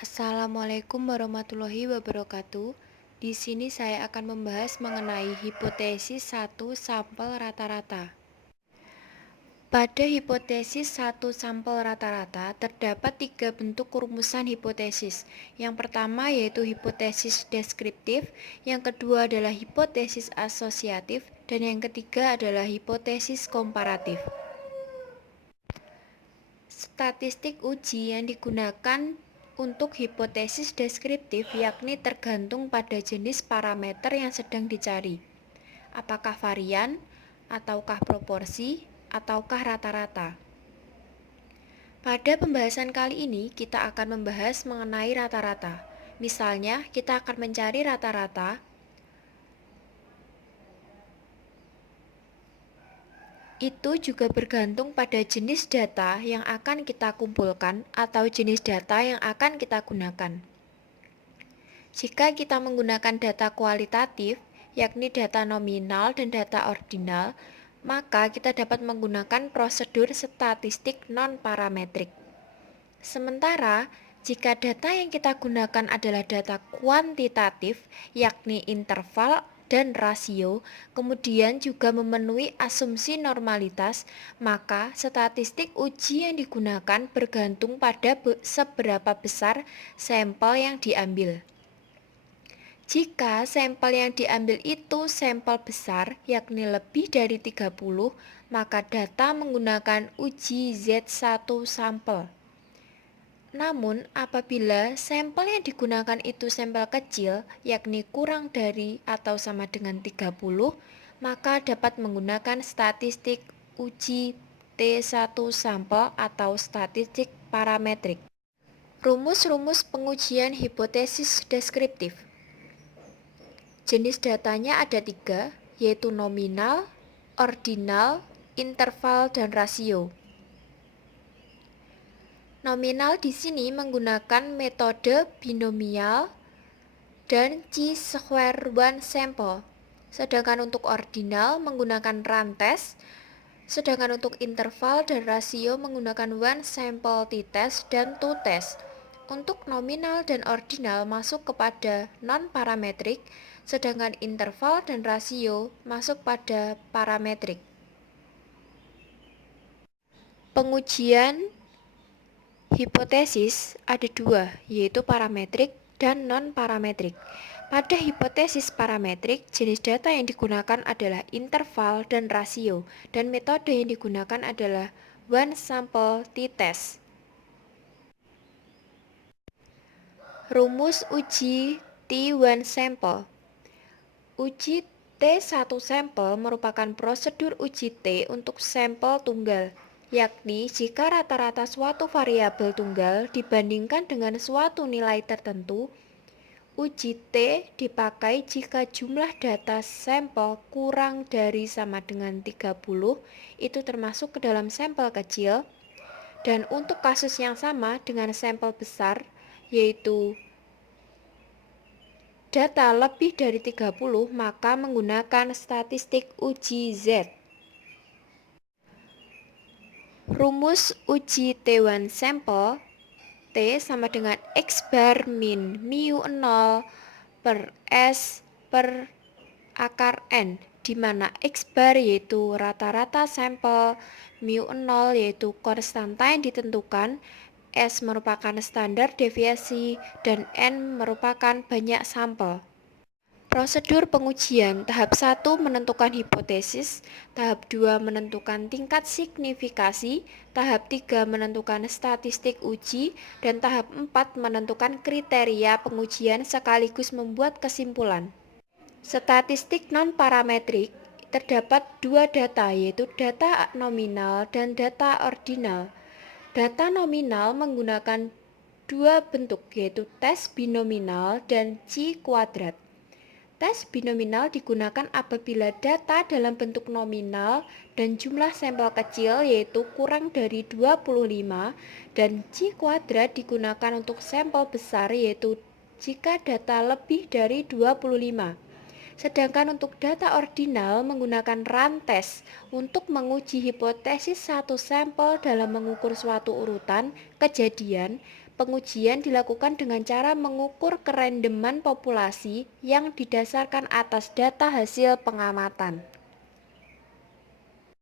Assalamualaikum warahmatullahi wabarakatuh. Di sini saya akan membahas mengenai hipotesis satu sampel rata-rata. Pada hipotesis satu sampel rata-rata, terdapat tiga bentuk rumusan hipotesis. Yang pertama yaitu hipotesis deskriptif, yang kedua adalah hipotesis asosiatif, dan yang ketiga adalah hipotesis komparatif. Statistik uji yang digunakan untuk hipotesis deskriptif yakni tergantung pada jenis parameter yang sedang dicari. Apakah varian, ataukah proporsi, ataukah rata-rata. Pada pembahasan kali ini kita akan membahas mengenai rata-rata. Misalnya, kita akan mencari rata-rata itu juga bergantung pada jenis data yang akan kita kumpulkan atau jenis data yang akan kita gunakan. Jika kita menggunakan data kualitatif, yakni data nominal dan data ordinal, maka kita dapat menggunakan prosedur statistik non-parametrik. Sementara, jika data yang kita gunakan adalah data kuantitatif, yakni interval dan rasio, kemudian juga memenuhi asumsi normalitas, maka statistik uji yang digunakan bergantung pada seberapa besar sampel yang diambil. Jika sampel yang diambil itu sampel besar, yakni lebih dari 30, maka data menggunakan uji Z1 sampel. Namun, apabila sampel yang digunakan itu sampel kecil, yakni kurang dari atau sama dengan 30, maka dapat menggunakan statistik uji T1 sampel atau statistik parametrik. Rumus-rumus pengujian hipotesis deskriptif. Jenis datanya ada 3, yaitu nominal, ordinal, interval, dan rasio. Nominal di sini menggunakan metode binomial dan chi-square one sample. Sedangkan untuk ordinal menggunakan rantes, sedangkan untuk interval dan rasio menggunakan one sample t-test dan two-test. Untuk nominal dan ordinal masuk kepada non-parametrik, sedangkan interval dan rasio masuk pada parametrik. Pengujian hipotesis ada 2, yaitu parametrik dan non-parametrik. Pada hipotesis parametrik, jenis data yang digunakan adalah interval dan rasio, dan metode yang digunakan adalah one sample t-test. Rumus uji T1 sample. Uji T1 sampel merupakan prosedur uji T untuk sampel tunggal, yakni jika rata-rata suatu variabel tunggal dibandingkan dengan suatu nilai tertentu. Uji T dipakai jika jumlah data sampel kurang dari sama dengan 30, itu termasuk ke dalam sampel kecil, dan untuk kasus yang sama dengan sampel besar, yaitu data lebih dari 30, maka menggunakan statistik uji Z. Rumus uji T1 sampel, T sama dengan X bar min mu 0 per S per akar N, di mana X bar yaitu rata-rata sampel, mu 0 yaitu konstanta yang ditentukan, S merupakan standar deviasi, dan N merupakan banyak sampel. Prosedur pengujian tahap 1 menentukan hipotesis, tahap 2 menentukan tingkat signifikasi, tahap 3 menentukan statistik uji, dan tahap 4 menentukan kriteria pengujian sekaligus membuat kesimpulan. Statistik non-parametrik terdapat 2 data, yaitu data nominal dan data ordinal. Data nominal menggunakan 2 bentuk, yaitu tes binominal dan chi-kuadrat. Tes binominal digunakan apabila data dalam bentuk nominal dan jumlah sampel kecil yaitu kurang dari 25, dan chi-kuadrat digunakan untuk sampel besar yaitu jika data lebih dari 25. Sedangkan untuk data ordinal menggunakan rantes untuk menguji hipotesis satu sampel dalam mengukur suatu urutan kejadian Pengujian dilakukan dengan cara mengukur kerandoman populasi yang didasarkan atas data hasil pengamatan.